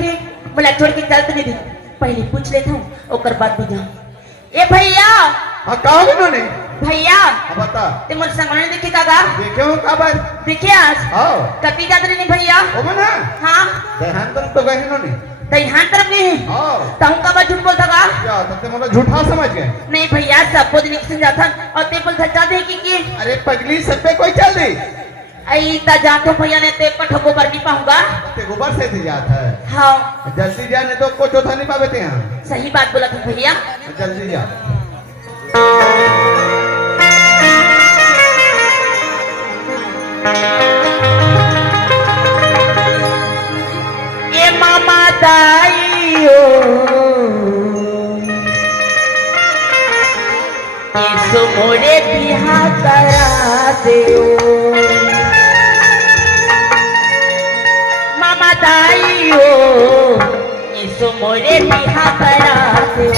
थे बोला छोड़ के चलते नहीं दी पहले पूछ लेता हूँ ओकर बाद भी जाऊँ ए भैया हाँ कहा इन्होंने भैया बता ते मोर संगने देखे कागा देखे हो का बात देखे आज हाँ कभी जाते नहीं भैया ओ मना हाँ देहांतर तो गए इन्होंने दही तरफ नहीं है हाँ तहु का बात झूठ बोलता का क्या तब मला झूठा समझ गए नहीं भैया सब को दिन समझाता और ते बोलता जाते कि अरे पगली सब पे कोई चल दी आई ता जातो भैया ने ते पठ गोबर नहीं पाऊंगा ते गोबर से थी जाता है हाँ जल्दी जा नहीं तो को चौथा नहीं पावे थे यहाँ सही बात बोला था भैया जल्दी जा ये मामा दाइयो ये मोरे बिहा करा दे मामा दाइयो ये मोरे बिहा करा दे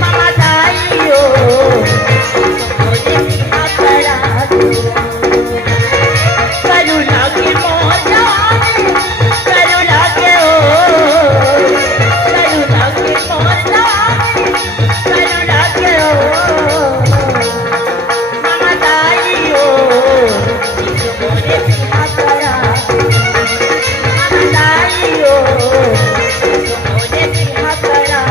मामा दाइयो मोरे बिहा करा दे करुणा के मोजा करुणा के मोजा करुणा के मामा दाइयो इस मोरे बिहा करा मामा दाइयो इस मोरे बिहा करा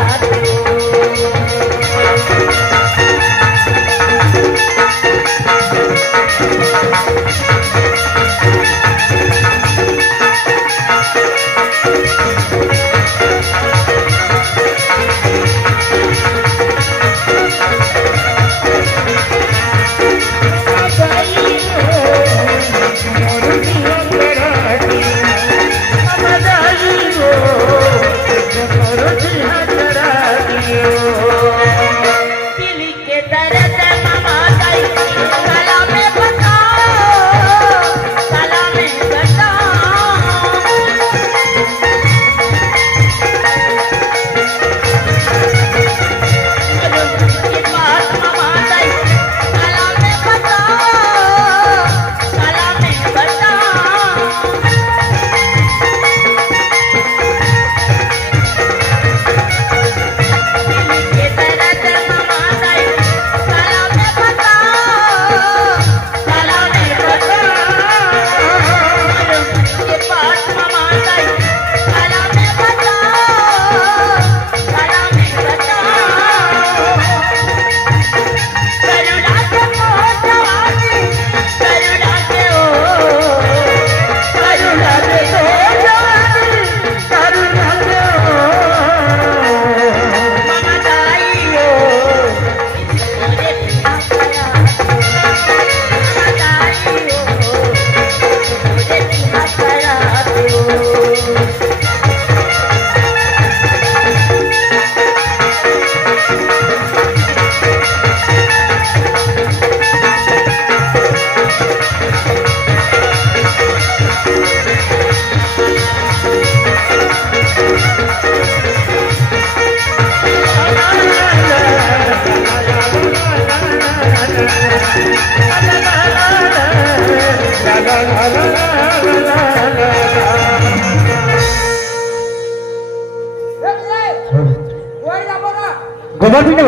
गोबर भी नहीं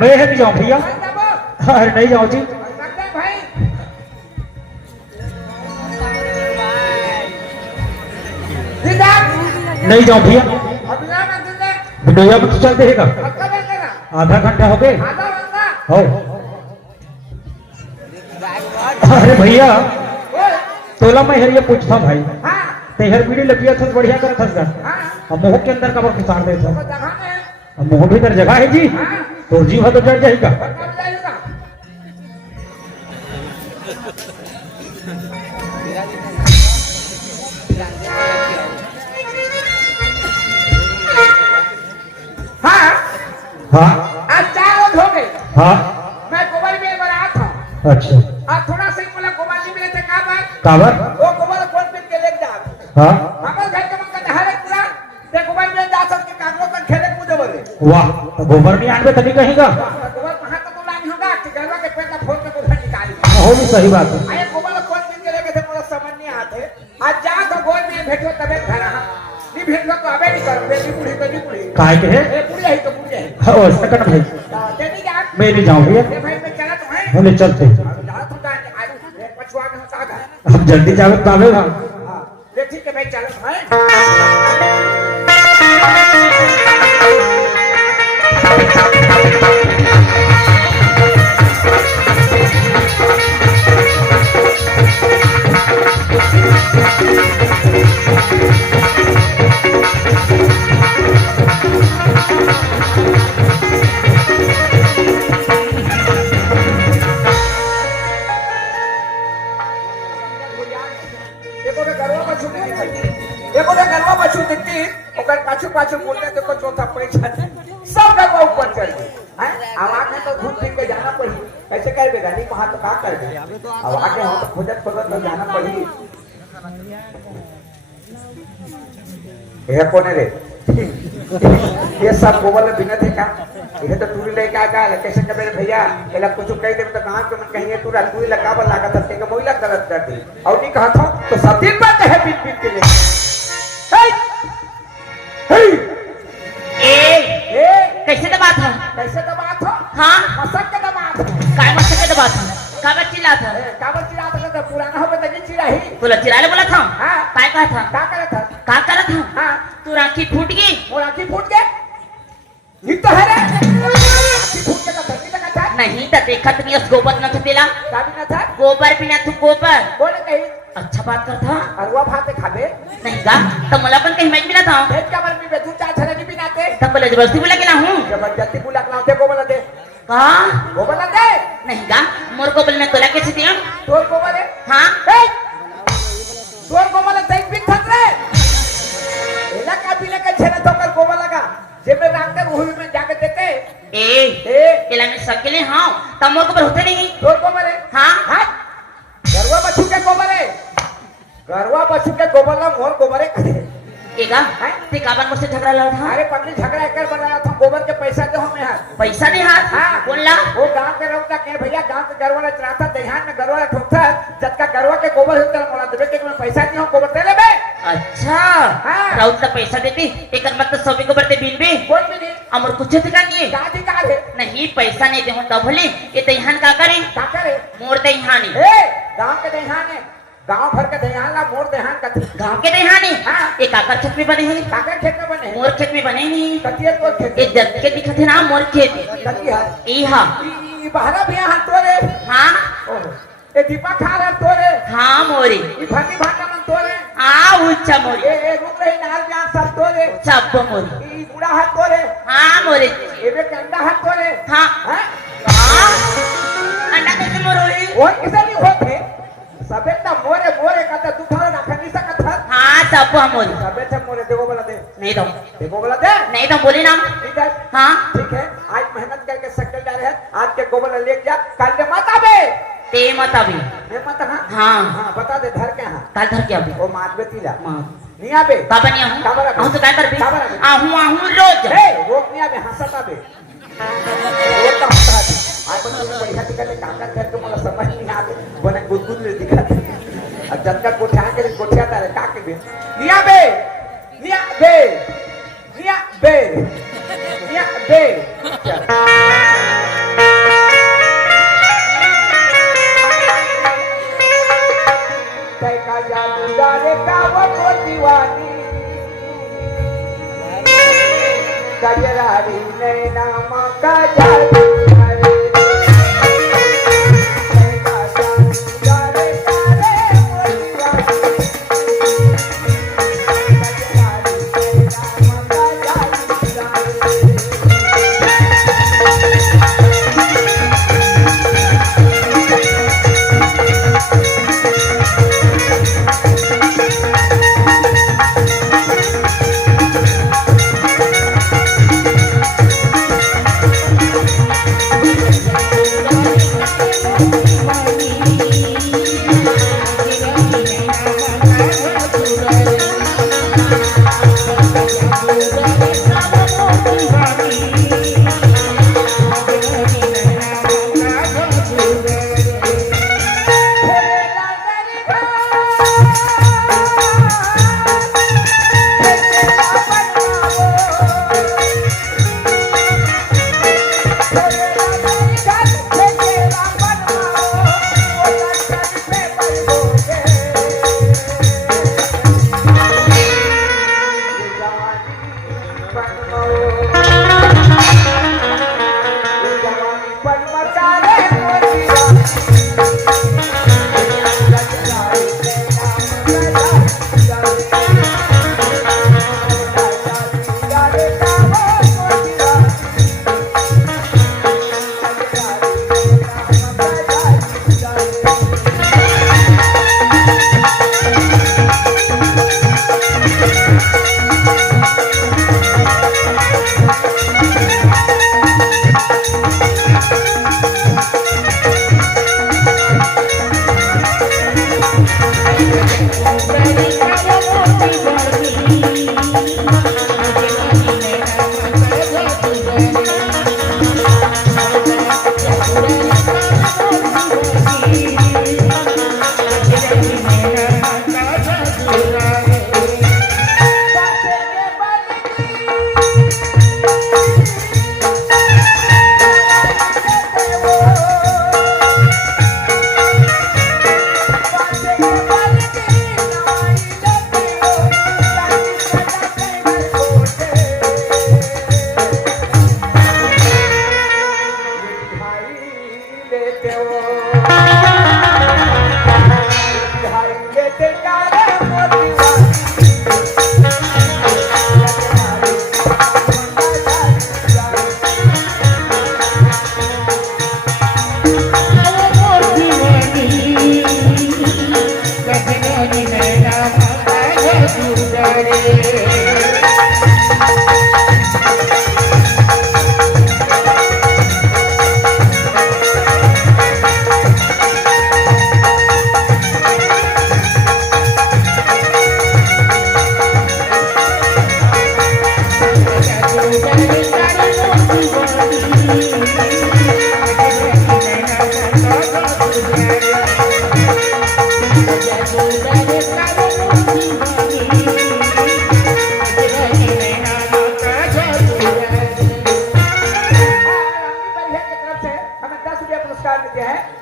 मैं है नहीं जाऊँ भैया अरे नहीं जाऊँ जी नहीं जाऊँ भैया भैया में तो चलते है आधा घंटा हो गए हो अरे भैया तोला मैं हर ये पूछता भाई तेहर बीड़ी लगिया था बढ़िया कर फंस गया अब मोह के अंदर कबर खिसार दे अब मोह भीतर जगह है जी तो जीव है तो डर जाएगा हाँ हाँ आज 4 रोज हो गए हाँ मैं गोबर में बना था अच्छा आज थोड़ा सा बोला गोबर नहीं मिले थे काबर वो गोबर कौन पे के ले जा हाँ हमारे घर के मन का हर एक पूरा ते गोबर में जा सब के कागलो का खेले कूदे बोले वाह तो गोबर नहीं आने तभी कहेगा गोबर कहां तक लानी होगा कि घरवा के पेट का फोड़ के गोबर निकाली हो भी सही बात है आए गोबर कौन पे के ले गए थे मुझे समझ नहीं आते आज जा तो गोल में भेटो तबे घर नहीं देख लो तो अबे नहीं करो बेटी बूढ़ी तो नहीं बूढ़ी काय के है ए बूढ़ी है तो बूढ़ी है हाँ ऐसा कर भाई तेरी जा मैं नहीं जाऊँ भैया ए भाई मैं चला तो है बोले चलते अब जा तू का आज पछुआ में होता है अब जल्दी जावे तो आवे ना हां ले ठीक है भाई चलो भाई देखो रे गरवा बच्चू नहीं दिखाई देखो रे गरवा बच्चू दिखती ओकर पाछू पाछू बोलते देखो चौथा पैसा सब गरवा ऊपर चढ़ गए हैं आवाज में तो घूम फिर के जाना पड़ी कैसे कर बेगा नहीं वहां तो का कर दे अब आगे हम तो खोजत खोजत तो जाना पड़ी ये कौन है रे ये सब गोबर बिना थे का ये तो टूरी ले का कैसे कर मेरे भैया पहला कुछ कह दे तो गांव के मन कहीं तू टूरी लगावल लागत है के मोइला गलत कर दी और नहीं कहा था तो सब दिन बात है बीत बीत के लिए हे ए कैसे दबा था कैसे दबा था हाँ मसक के दबा था काय मस्त के दबा था काबर चिल्ला था काबर चिरा था तो पुराना हो तो नहीं चिरा ही बोला चिल्लाने बोला था हाँ काय कहा था का करे था का करा था हाँ तू राखी फूट गई और आंखें फूट गए ये तो है रे आंखें फूट के तो धरती लगा था नहीं तो देखा तुम इस गोबर न थेला का भी ना था गोबर बिना तू गोबर बोले कहीं अच्छा बात कर था अरुआ भात खाबे नहीं का तो मला पण काही माहित मिला था भेट का बरमी बेदू चार छने की बिनाते तब बोले जबरदस्ती बोला गेला हूं जबरदस्ती बुला के लाते को बोला दे का वो बोला दे नहीं का मोर को बोलने तोला कैसे दिया तोर को बोले हाँ ए तोर को बोले तई भी थक रे एला का पीले का छने तो कर को बोला का जे में राखते रूही में जाके देते ए केला में सकेले हां तब मोर को पर होते नहीं तोर को बोले हाँ हां गरवा बच्चू के को बोले गरवा बच्चू के गोबर ला मोर गोबरे करे एगा ते काबर मुझसे झगड़ा लड़ा था अरे पगली झगड़ा एकर बनाया था गोबर के पैसा दे हमें हां पैसा नहीं हाथ हाँ। बोल ला वो गांव के रौता के भैया गांव के गरवा ला चराता देहान में गरवा ला ठोकता जतका गरवा के गोबर होता मोला देबे के मैं पैसा नहीं हो गोबर दे लेबे अच्छा हाँ। राउत का पैसा देती एकर मतलब सभी को बरते बिल भी कोई भी नहीं अमर कुछ ठिका नहीं है का अधिकार है नहीं पैसा नहीं दे तब भले ये तैहान का करे का करे मोर तैहानी ए गांव के देहान है गांव भर के देहान ला मोर देहान का गांव के तैहानी हाँ। एक आकर खेत में बने हैं काकर खेत में बने मोर खेत में बने नहीं कतिया तो खेत ये जत के दिखत है ना मोर खेत कतिया ई हां ई बहरा भी हां तोरे हाँ ओहो ए दीपा खा रहा तोरे हाँ मोरी ई भाटी भाटा मन तोरे आ उच्चा मोरी ए रुक रही नाल जान सब तोरे सब मोरी ई बुढ़ा हाथ तोरे हाँ मोरी एबे कंडा हाथ तोरे हाँ हैं हाँ अंडा कैसे मोर होई और किसे नहीं होते सबे त मोरे मोरे का त दुखावे ना खनी सकत है हाँ सब मोरी सबे त मोरे देखो बोला दे नहीं तो देखो बोला दे नहीं तो बोली ना ठीक है हाँ ठीक है आज मेहनत करके शक्ल डाले हैं आज के गोबर ले जा कल के मत आबे ते मत अभी मैं मत हां हाँ हां बता दे घर के हां काल धर के अभी ओ मातबे तिला मां नहीं आबे का बनिया हूँ का बरा तो क्या कर भी का बरा आहू रोज ए रोक नहीं आबे हंसत आबे रोक का हंसत आबे आज बन बढ़िया दिखले काका घर के मला समझ नहीं आबे बने गुदगुद ले दिखत अब जब तक कोठा के कोठिया तारे का के बे नहीं आबे नहीं आबे नहीं आबे नहीं आबे तय का जादू डाले का वो दीवानी गजरारी नैना मां का जादू करे तय का जादू डाले कारे वो दीवानी गजरारी नैना मां का जादू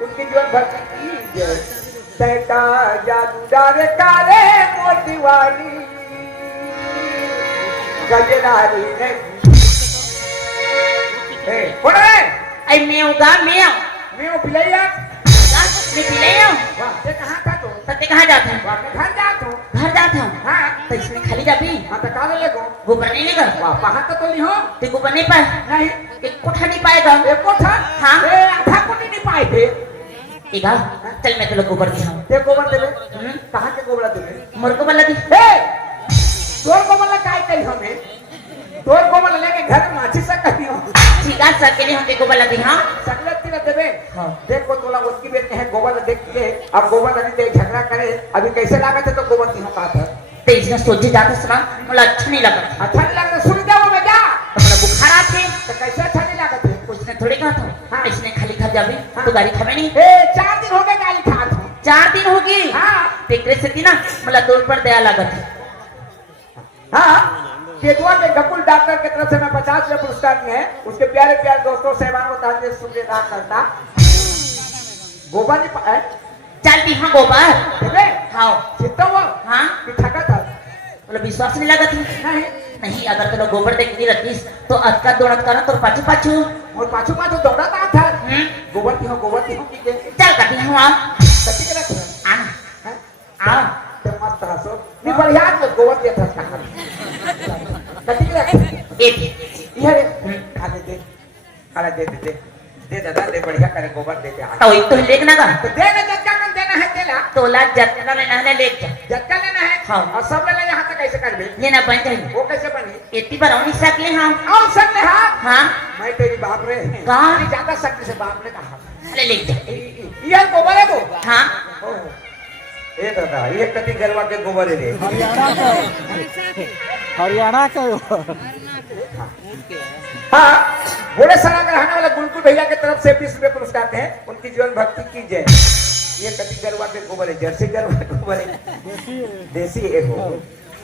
उनकी जीवन भक्ति की जय। तैका जादूदार काले मोती वाली गजरारी ने कौन है? आई मेव गा मेव मैं वो पिलैया। मैं पिले हूँ। वाह, ये कहाँ था तू? सत्य कहाँ जाता है? वाह, मैं घर जाता हूँ। घर जाता हूँ। हाँ, तो इसमें खाली जा भी हाँ तो काले लगो। गोबर नहीं लेगा। वाह, पहाड़ तो ली हो? ते गोबर नहीं पाए। नहीं, एक कोठा नहीं पाएगा। एक को था? हाँ। ए, आधा को नहीं पाए थे। ठीक है, चल मैं तेरे गोबर दिखाऊं। ते गोबर दे ले। कहाँ के गोबर दे ले? मोर को बोला दी। ए, तोर गोबर लगा काय कही हमें? तोर गोबर लेके घर में माची से कही हो? ठीक है, सर के लिए हम ते गोबर लगी हाँ। सकले तीन देवे। हाँ। देखो तोला उसकी बेटे है गोबर देख के अब गोबर लगी ते झगड़ा करे अभी कैसे लागा थे तो गोबर दी हो कहा था। ते इसने सोचे जाता सुना मुझे अच्छा नहीं लगा। अच्छा नहीं लग रहा सुन जाओ मैं जा। तो मेरा बुखार आते तो कैसे अच्छा नहीं लगा थे? उसने थोड़ी कहा था। हाँ। इसने खाली खा जाबे तो गाड़ी खावे नहीं। ए, 4 दिन हो गए गाली खा था। 4 दिन होगी। हाँ। तेरे से थी ना मला तोड़ पर दया लागत। हाँ, केतुआ के गकुल डॉक्टर की तरफ से मैं 50 रुपये पुरस्कार दिए हैं। उसके प्यारे प्यारे दोस्तों सहबान को तालियां सुनने का करता। गोबर नहीं पाए चलती हाँ गोबर। देखे? हाँ चित्ता हुआ? हाँ कि ठगा था? बोला विश्वास नहीं लगा थी। नहीं, नहीं अगर तुम गोबर देखती रखीस तो अटका दौड़त करा तो पाछू पाछू। और पाछू पाछू दौड़ाता था। गोबर की हो की के चल कटी हूँ आ कटी के रख आना आ ते मत हंसो नहीं बढ़िया तो गोबर दे था कहां कटी के रख एक ये रे खा दे दादा दे बढ़िया करे गोबर दे दे तो एक तो लेना का तो देना जटका कम देना है तेला तोला जतना लेना है ले जा जटका लेना है हाँ। और सब लेना यहाँ तक कैसे कर बे लेना बन जाए वो कैसे बनी इतनी बार नहीं सकले हाँ और सब ने हाँ हाँ मैं तेरी बाप रे कहाँ? नहीं ज्यादा शक्ति से बाप ने कहा अरे ले जा ये गोबर है वो हाँ ए दादा ये कति गरवा के गोबर है रे हरियाणा का हाँ बड़े सरा का रहने वाला गुलकुल भैया की तरफ से 20 रुपये पुरस्कार हैं उनकी जीवन भक्ति की जय। ये कति गरवा के गोबर है जर्सी गरवा के गोबर है देसी है वो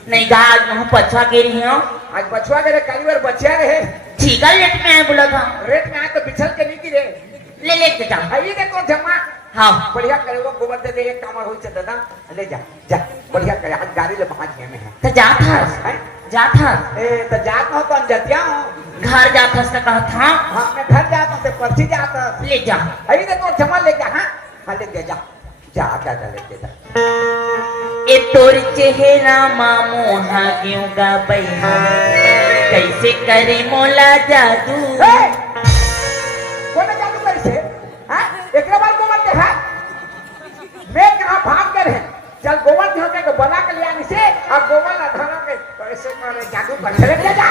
नहीं गा आज मैं पछवा गिरी हूँ आज बचवा के कालीवर बचिया रहे ठीक है लेट में आए बोला था रेट में आए तो बिछल के नहीं गिरे ले ले के जाओ आइए देखो जमा हाँ बढ़िया करे वो गोबर दे दे एक कामर होई दादा ले जा जा बढ़िया करे आज गाड़ी ले 5 में है तो जा था हैं? जा था ए तो जात हो तो जतिया हूं घर जा था उसने कहा था हां मैं घर जाता हूं तो पर्ची जाता ले जा आइए देखो जमा ले जा हां हां ले जा जा जा ले जा ए तोर चेहरा मामो हाँ क्यों गा बैहा कैसे करे मोला जादू ए कौन जादू करे से हां एकरा बार गोबर दे हां मैं कहां भाग कर है चल गोबर दे के बना के ले आनी से और गोबर ना धरा के कैसे करे जादू कर चले जा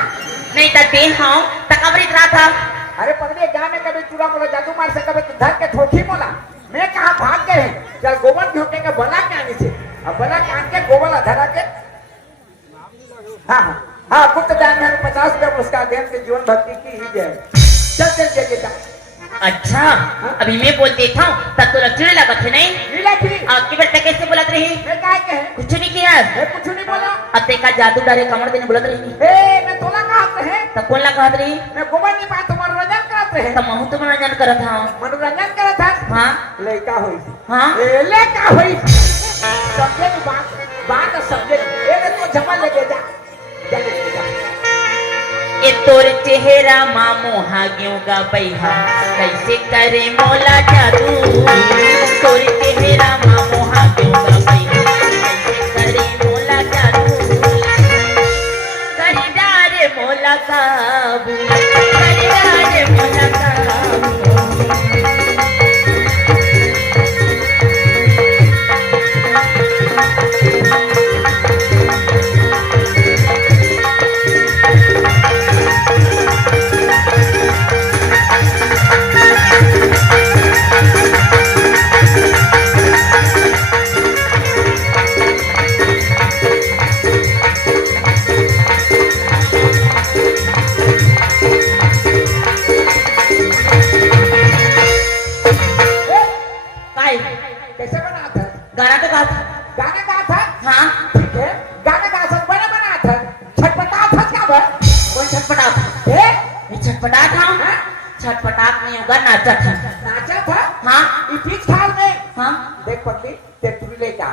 नहीं तो दे हाँ तकबरी रहा था अरे पगड़ी गांव में कभी चूड़ा मोला जादू मार से कभी धर के ठोकी मोला मैं कहां भाग गए चल गोबर धोके के बना के आनी से अब बना के आन के गोबर धरा के हाँ हाँ गुप्त दान में 50 रुपये पुरस्कार दें के जीवन भक्ति की ही जय चल चल जय जय अच्छा अभी मैं बोल देता हूँ तब तो लक्षण लगा थे नहीं लीला थी आपकी बेटा कैसे बोलत रही मैं काय के है कुछ नहीं किया मैं कुछ नहीं बोला अब देखा जादू डारे कमर देने बोलत रही ए मैं तोला कहत है तब कौन ला कहत रही मैं गोबर नहीं पाया तो मनोरंजन करत है तब महू तो मनोरंजन करत था मनोरंजन करत था हाँ लड़का होई हाँ ए लड़का होई समझे नहीं बात समझे ए तो जमा लगे जा जा ले जा ए तोर चेहरा मामो हागियों का बैहा कैसे करे मोला जादू तोर चेहरा मामो हागियों का बैहा कैसे करे मोला जादू करी डारे मोला काबू करी डारे मोला काबू बा कोण छटपटात हे मी छटपटात हा हाँ? छटपटात नहीं होगा नाचा था नाचा था हाँ ये बीच थाल में हाँ देख पत्नी ते टूरी ले जा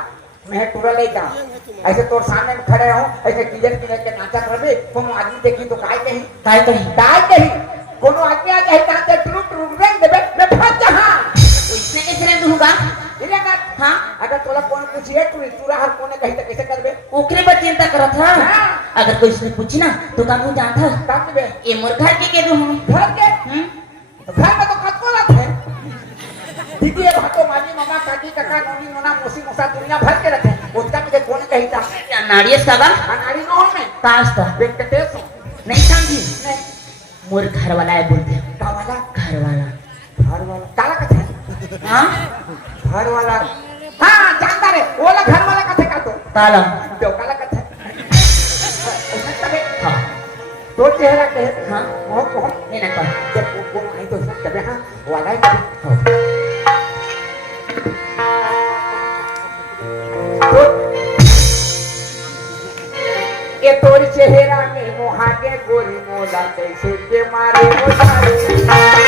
मैं टूरा ले जा ऐसे तोर सामने में खड़े हूं ऐसे किजन की लेके नाचा करबे कोनो आदमी देखी तो काय कही काय कही कोनो आदमी आ जाए नाचे टुरु टुरु रंग देबे मैं फंस जहां इसने कैसे रंग दूंगा इले ना हाँ अगर तोला कौन पूछिए टूरा हर कोने कही तो कैसे करबे ओकरे पर चिंता करत था हाँ। अगर कोई इसने पूछी ना तो का मुंह जानता काम देबे ये मोर घर के दू हूँ घर के घर में तो कतको रहत है दीदी ये भातो मामी मामा काकी काका नोनी नोना मौसी मौसा दुनिया भर के रखे उसका मुझे कौन कही था नारियस का बा अनाड़ी नो में ताश था वेंकटेश नहीं समझी ने मोर घर वाला है बोलते का वाला घर वाला काला कथे हाँ घर वाला हाँ जानता रे ओला घर वाला कथे का तो ताला तो काला कथे उसने तबे हाँ तो चेहरा के हाँ वो कौन नहीं ना कर जब वो आई तो उसने तबे हाँ वाला ही तो ये तोर चेहरा में मोहागे गोरी मोला कैसे के मारे मोला